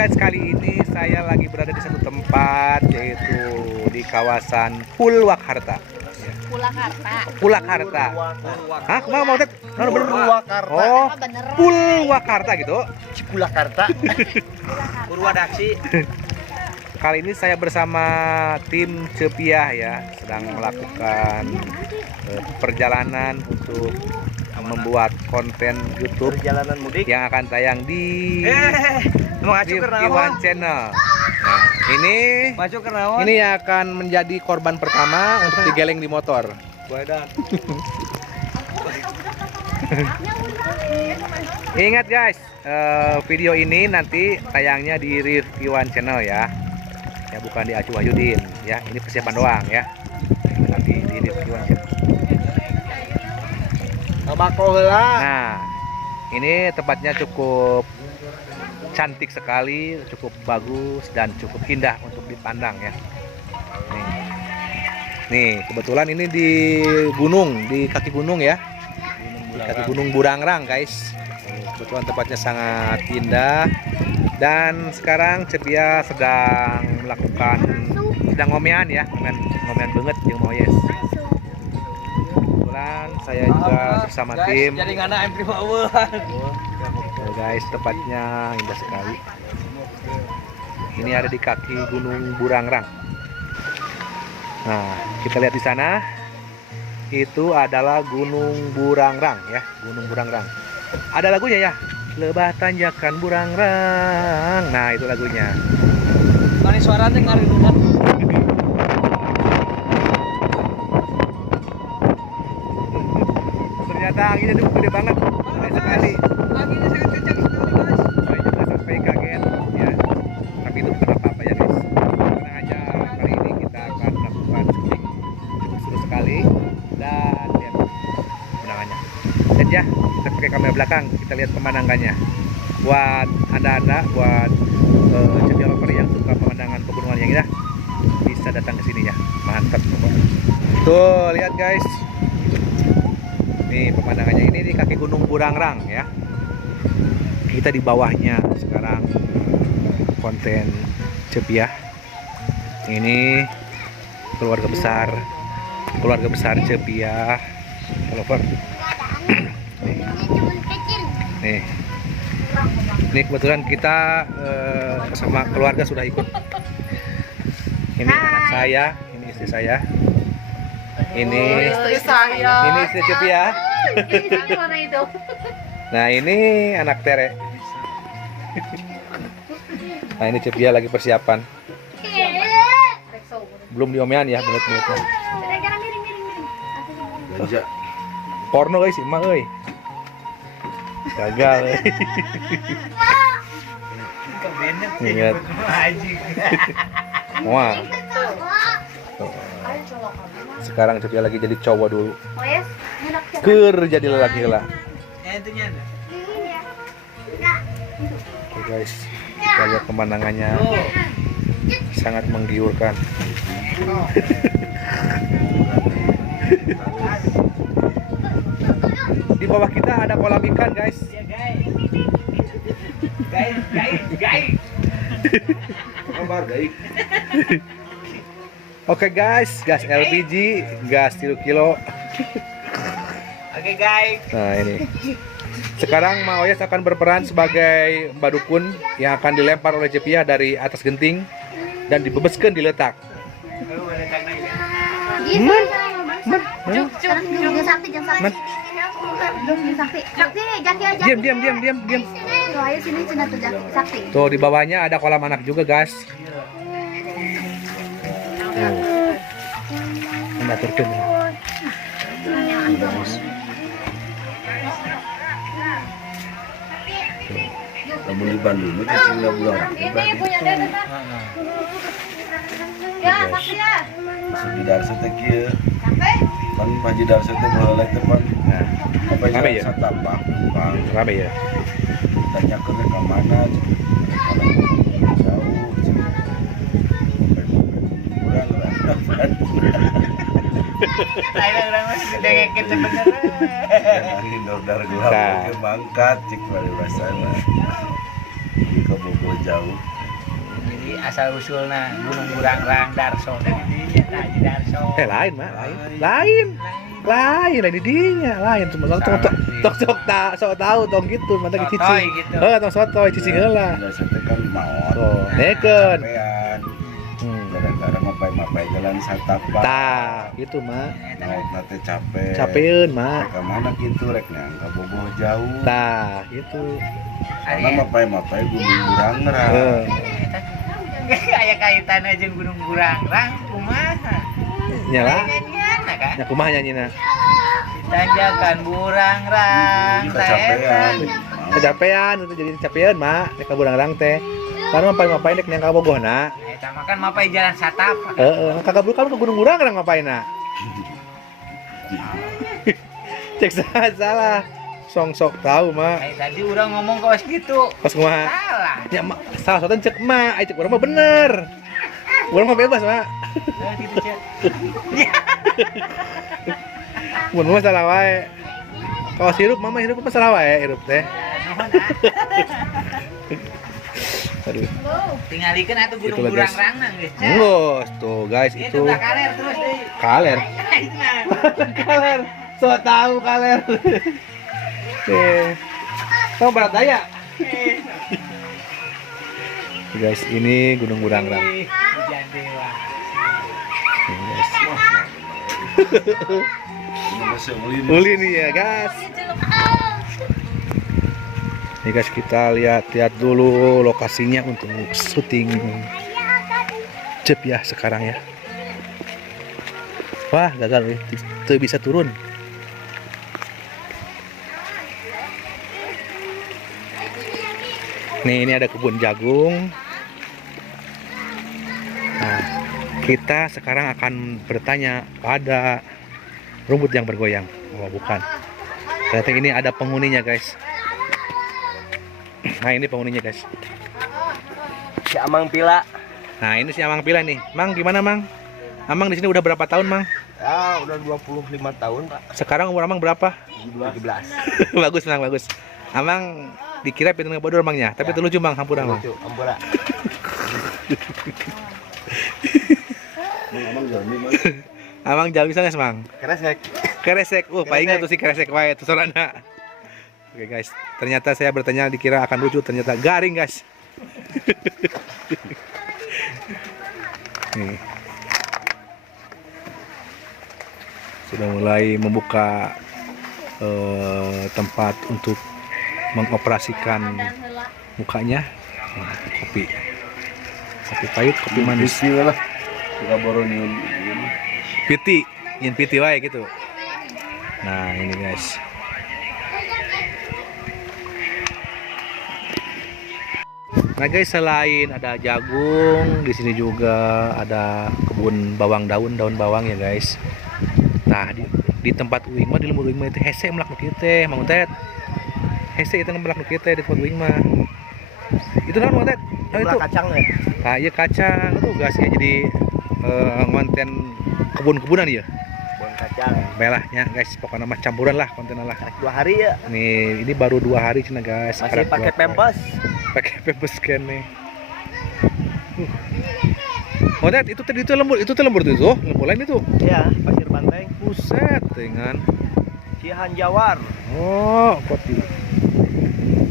guys, kali ini saya lagi berada di satu tempat, yaitu di kawasan Purwakarta. Purwakarta. Hah, kemana mau tet? Purwakarta. Oh, Purwakarta gitu. Cipulakarta. Purwadaksi. Kali ini saya bersama tim Cepiah ya, sedang melakukan perjalanan untuk membuat konten YouTube Perjalanan mudik. yang akan tayang di Masuk ke Iwan Channel. Nah, Masuk ke naon? ini yang akan menjadi korban pertama untuk digeleng di motor. Badan. Ingat guys, video ini nanti tayangnya di Iwan Channel ya. Ya bukan di Acu Wahyudin ya. Ini persiapan doang ya. Nanti di Iwan Channel. Nah, ini tempatnya cukup cantik sekali, cukup bagus dan cukup indah untuk dipandang ya. Nih, kebetulan ini di gunung, di kaki gunung ya. Di kaki gunung Burangrang guys. Kebetulan tempatnya sangat indah. Dan sekarang Cepiah sedang ngomean ya, ngomean banget jeung Moyes. Saya juga bersama tim. Jadi ngana MP power. Guys, tempatnya indah sekali. Ini ada di kaki Gunung Burangrang. Nah, kita lihat di sana. Itu adalah Gunung Burangrang ya, Gunung Burangrang. Ada lagunya ya. Lebah tanjakan Burangrang. Nah, itu lagunya. Mari suaranya ngarindukan. Ternyata anginnya cukup gede banget, gede sekali. Anginnya sangat kencang sekali, guys. Saya juga sampai kaget ya. Tapi itu bukan apa-apa ya guys. Tenang aja, kali ini kita akan melakukan syuting cukup seru sekali. Dan lihat pemandangannya. Dan ya, kita pakai kamera belakang, kita lihat pemandangannya. Buat anda-anda, buat Cepiah lover yang suka pemandangan pegunungan yang indah, bisa datang ke sini ya. Mantap pokoknya. Tuh, lihat guys. Nih pemandangannya, ini di kaki Gunung Burangrang ya. Kita di bawahnya sekarang konten Cepiah. Ini keluarga besar Cepiah lover. Nih. Ini kebetulan kita sama keluarga sudah ikut. Ini anak saya, ini istri saya. Ini istri Cepiah. Nah, ini anak Tere. Nah, ini Cepiah lagi persiapan. Belum diomean ya, belut-belutnya. Porno guys, emang euy. Gagal. Ingat. Wah. Sekarang Cepiah lagi jadi cowok dulu. Ker jadi lelaki lah. Oke guys, kita lihat pemandangannya sangat menggiurkan. Di bawah kita ada kolam ikan guys. Guys. Kabar guys. Oke guys, gas LPG, gas 3 kilo. Oke guys. Nah ini. Sekarang Ma Oyes akan berperan sebagai Mbak Dukun yang akan dilempar oleh Cepiah dari atas genting dan dibebaskan diletak. Diam. Tuh di bawahnya ada kolam anak juga guys. Mengaturkan. Kamu di Bandung itu sehingga bulan. Ya, saksi ya. Di Darsa teh kieu. Kan Haji Darsa teh boleh teman. Nah, Apa rame ya? Satapak, Bang. Rame ya. Tanya ke mana? Jauh. Saya orang masih dengekin sebenarnya. Angin dordar gua ke mangkat cik bari basana. Di Bobo jauh. Jadi asal usulna Gunung Burangrang Darso dari dinya tah Haji Darso. Lain mah, lain di dinya, lain cuma sok tahu tong gitu, mata Sotoy cicing. gitu. Tong sotoy cicing heula. Darsa teh kan maot. Oh, neken. Capean. Hmm. Gara-gara mapai jalan satapak. Tah, gitu mah. Maot nate capek. Capeun mah. Rek mana kitu rek nyangka boboh jauh. Tah, gitu. Karena mapai Gunung Burangrang. Aya kaitanna jeung Gunung Burangrang kumaha? Nyala. Nyanyiana kan? Nya kumaha nyanyina? Tanjakan Burangrang Kecapean. Kecapean, itu jadi capean mak, nek ka Burangrang teh. Karena mapai nek nyangka bogohna. Eta mah kan mapai jalan satapak. Heeh, kagak kan ke Gunung Burangrang mapaina. Cek salah. Sok tahu mah. Tadi urang ngomong kos gitu. Pas kumaha? Salah. Ya mak, salah soalnya cek mah, cek urang mah bener. Urang mah bebas mak. Gitu Cek. Mun mah salah wae. Kalau hirup mama hirup mah salah wae hirup teh. Aduh. Tingalikeun atuh Gunung Itulah, guys. Burangrang nang geus. Ngos tuh guys Itu itu udah kaler terus deui. kaler. Itu nah. Kaler. So tahu kaler. Kamu barat daya. Guys, ini Gunung Burangrang. Hujan dewa. Ini guys. Ini masih ulin. Ulin nih ya guys. Nih guys, kita lihat dulu lokasinya untuk syuting Cep ya sekarang ya. Wah, gagal nih. Itu bisa turun. Nih, ini ada kebun jagung. Nah, kita sekarang akan bertanya pada rumput yang bergoyang. Oh, bukan. Ternyata ini ada penghuninya, guys. Nah, ini penghuninya, guys. Si Amang Pila. Nah, ini si Amang Pila nih. Mang, gimana, Mang? Amang di sini udah berapa tahun, Mang? Ya, udah 25 tahun, Pak. Sekarang umur Amang berapa? 17. Bagus, Mang, bagus. Amang dikira pinter ngebodoh Mangnya, tapi itu lucu, Mang, hampura, Mang. Lucu, ampura. Emang Jami mah. Amang jalan bisa nggak, Mang? Kresek. Keresek, paling tuh si keresek wae tuh sorana. Oke guys, ternyata saya bertanya dikira akan lucu, ternyata garing guys. Nih. Sudah mulai membuka tempat untuk mengoperasikan mukanya. Nah, kopi pahit, kopi manis. Bisi lah. Suka boroniun. Piti, nyin piti wae gitu. Nah, ini guys. Nah guys, selain ada jagung, di sini juga ada kebun bawang daun bawang ya guys. Nah, di tempat uing mah, di lembur uing mah itu hese melak nu kieu teh, Mang Utet. Hese itu melak nu kieu teh di tempat uing mah. Itu naon, Mang Utet? Nah, itu Kacang ya. nah, iya kacang itu gasnya jadi konten kebun-kebunan ya. Bon kacang. Belahnya guys, pokoknya mah campuran lah kontennya lah. 2 hari ya. Nih, ini baru 2 hari cina guys. Masih pakai pempes. Pakai pempes kan nih. Oh, Tet, itu tadi itu lembur tuh, lembur lain itu. Ya, pasir banteng. Buset, dengan Cihan Jawar. oh, kok di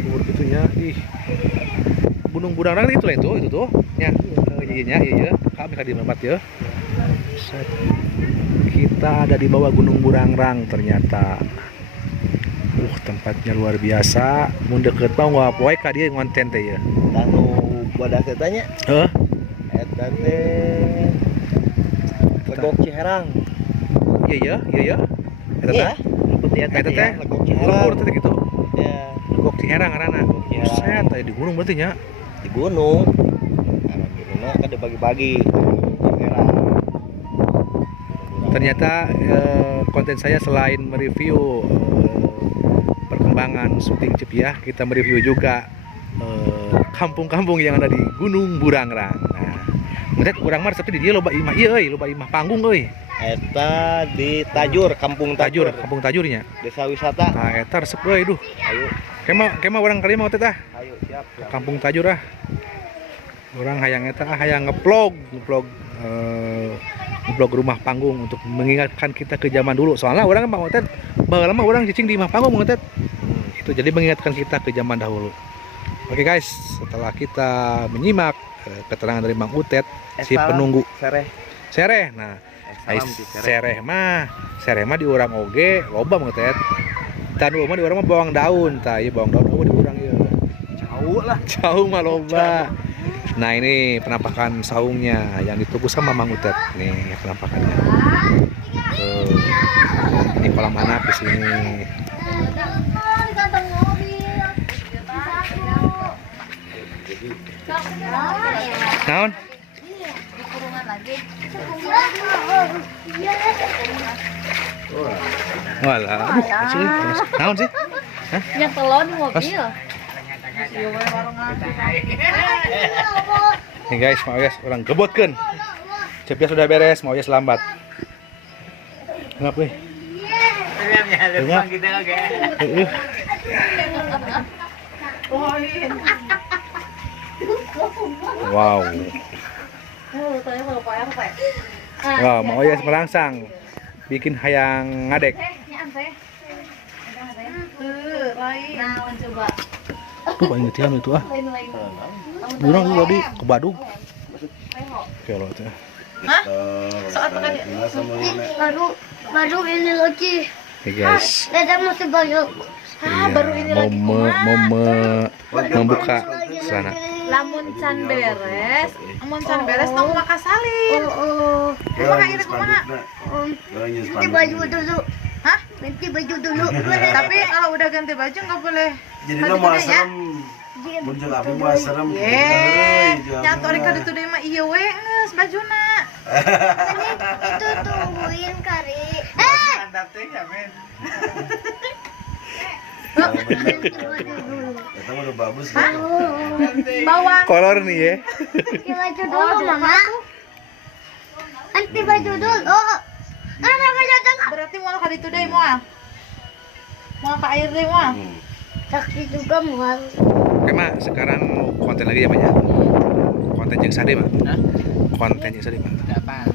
lembur gitunya. Ih. Gunung Burangrang itu lah itu tuh. Ya, iya. Kami di tempat ya. Buset. Kita ada di bawah Gunung Burangrang ternyata. Tempatnya luar biasa. Mun deket bawah poe ka dieu ngonten teh ya. Tanu badak tanya. Heuh? Eta teh Legok Ciherang. Iya. Eta Iya. teh. Seperti Eta teh Legok lembur Ciherang. teh gitu. Ya, Legok Ciherang ngaranna. Ciherang. Buset, aya di gunung berarti nya. di gunung. Karena gunungnya kan dibagi-bagi. Ciherang. Ternyata konten saya selain mereview perkembangan syuting Cepiah, kita mereview juga kampung-kampung yang ada di Gunung Burangrang. Nah, menurut urang mah seperti di dia loba imah ieu euy, loba imah panggung euy. Eta di Tajur, Kampung Tajur. Kampung Tajurnya. Desa wisata. Nah, eta resep euy duh. Ayo, Kema urang kali mah teh tah. ayo siap. Kampung Tajur ah. Orang hayang eta hayang ngeplog rumah panggung untuk mengingatkan kita ke zaman dulu. Soalnya orang Mang Utet baheula lama orang cicing di rumah panggung Mang Utet. Itu jadi mengingatkan kita ke zaman dahulu. Oke guys, setelah kita menyimak keterangan dari Mang Utet, si penunggu sereh. Nah, sereh mah di urang oge loba Mang Utet. Tanu mah di urang mah bawang daun, tah ieu bawang daun di urang ieu. Jauh mah loba. Nah, ini penampakan saungnya yang ditunggu sama Mang Utet. Nih penampakannya. Ini kolam anak di sini. Naon? Walah, aduh, naon sih? Hah? Yang telur di mobil. Nih guys, mau guys, orang gebotkeun. Cepnya sudah beres, mau guys lambat. Ngap weh. Wow. Wah, mau guys merangsang. Bikin hayang ngadek. Nah, coba. Tuh paling ngetian itu ah. Burang itu tadi ke Badung. Kalau itu. Hah? Soal apa tadi? Baru ini lagi. Oke guys. Ada masih banyak. Baru ini mau lagi membuka sana. Lamun can beres tong makasali. Emang akhirnya kumaha? Ganti baju dulu. Hah? Ganti baju dulu. Tapi kalau udah ganti baju nggak boleh. Jadi nama serem. Muncul api mah serem. Nyato rek kadu deui mah ieu we geus bajuna. Itu tungguin kari. Mantap teh ya, men. Itu udah bagus. Bawang. Kolor nih ya. Ganti baju dulu, Mama. Ganti baju dulu. Ada baju dulu. Berarti moal ka ditu deui moal. Moal ka air deui moal. Saksi juga mual. Oke mak, sekarang mau konten lagi ya Mak ya. Konten yang sade Mak. Konten yang sade Mak. Apaan?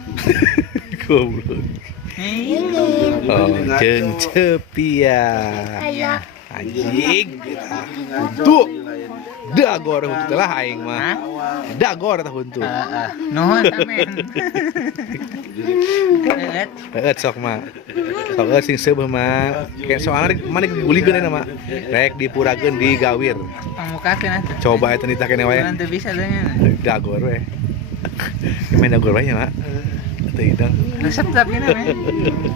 Goblok. Oh, jeung cepia. Kayak Anjing. Tuh. Dagor huntu lah aing mah. Dagor tah huntu. Nuhun amin. Heeh sok mah. Sok sing seubeuh mah. Kayak soalnya mana digulingkeun eta mah. Rek dipurakeun di gawir. Pamukakeun atuh. Coba eta nita kene wae. Nanti bisa tanya. Dagor we. Main dagor wae nya, Mak. Teu hidang. Resep tapi na men.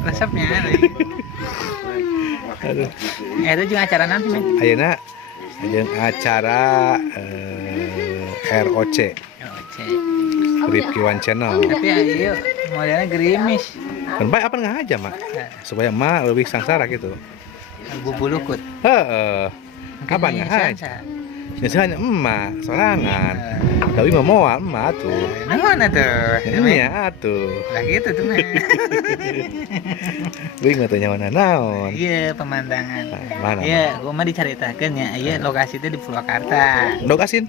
Resepnya. Aduh. Itu juga acara nanti men. Ayeuna jeung acara ROC. Ripki One Channel. Tapi ayo modelnya gerimis. Kan bae apa ngahaja Mak? Supaya Mak lebih sangsara gitu. Bubu lukut. Heeh. Kapan ngahaja? Biasanya emak sorangan. Tapi mah moal emak tuh. Nuhun atuh. Ini ya atuh. Lah gitu tuh men. Beuing mah teh nyawana naon. Iya pemandangan. Mana? Iya, gua mah dicaritakeun nya. Iya lokasi teh di Purwakarta. Dokasin.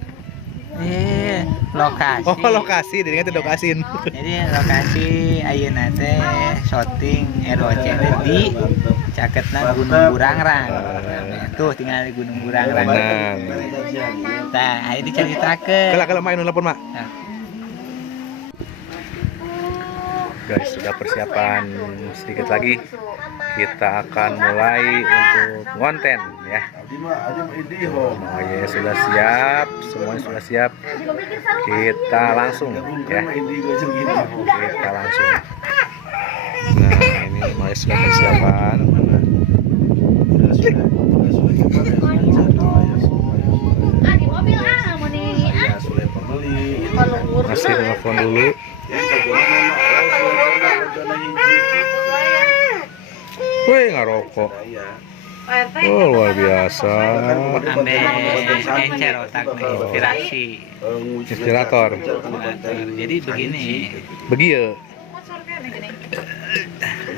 Iya, lokasi. Oh, lokasi, jadi ngerti dokasin. Jadi lokasi ayeuna teh syuting ROC teh di caketna Gunung Burangrang. Tuh tinggal di Gunung Burangrang. Benar. Tah, ayo dicaritakeun. Kalau main nelpon Mak. Nah. Guys, sudah persiapan sedikit lagi. Kita akan mulai untuk konten ya. Oh ya sudah siap, semuanya sudah siap. Kita langsung ya. Kita langsung. Nah ini mulai sudah persiapan. di mobil mau nih. Masih telepon dulu. Wih ngarokok. Oh luar biasa. Ambe encer otak nih, inspirasi. Inspirator. Jadi begini, Begieu.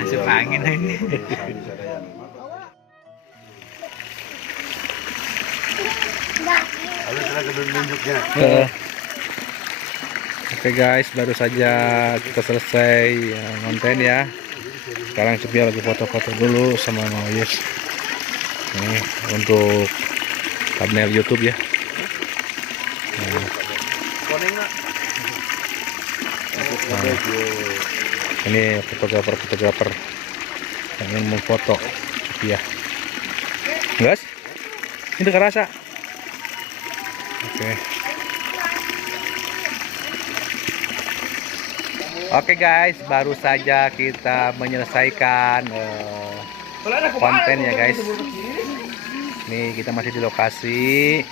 masuk angin. Ada cara kedua nunjuknya. Heeh. Oke guys, baru saja kita selesai konten ya. Sekarang Cepia lagi foto-foto dulu sama Mang Oyes. Nih untuk thumbnail YouTube ya. Nah, ini fotografer yang ingin memfoto Cepia. Guys, ini dengar rasa. Oke guys, baru saja kita menyelesaikan konten ya guys. Nih kita masih di lokasi.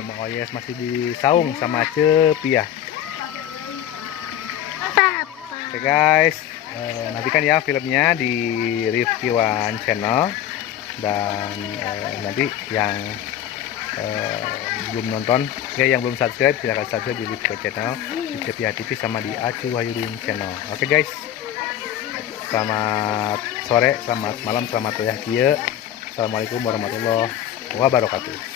Mang Oyes masih di saung sama Cepia. Oke guys, nantikan ya filmnya di Reviewan Channel. Dan nanti yang belum nonton, yang belum subscribe, silahkan subscribe di Reviewan Channel, di Cepia TV sama di Acu Wahyudin Channel. Oke guys, selamat sore, selamat malam, selamat ya kia. Assalamualaikum warahmatullahi wabarakatuh.